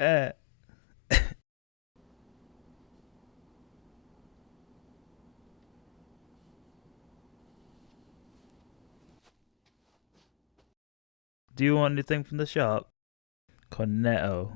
Uh, do you want anything from the shop? Cornetto.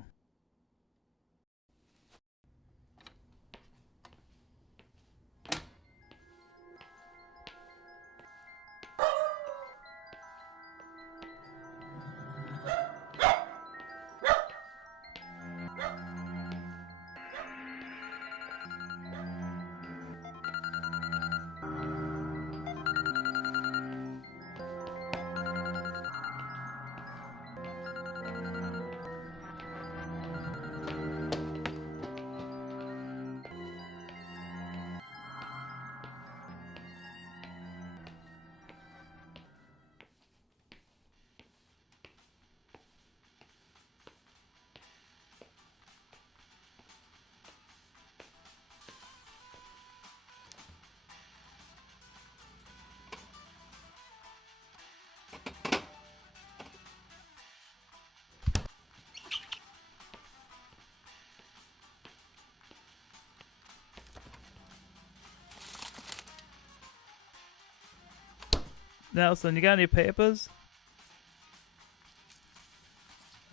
Nelson, you got any papers?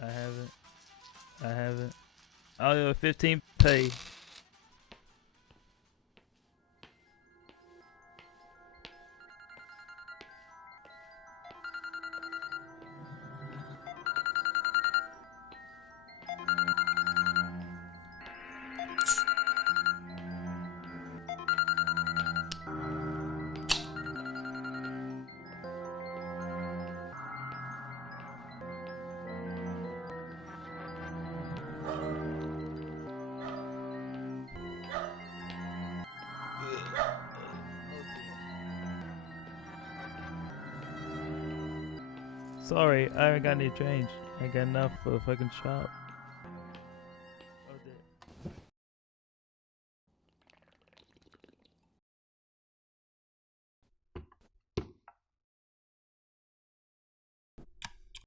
I haven't. I'll do a 15p. Sorry, I haven't got any change. I got enough for the fucking shop.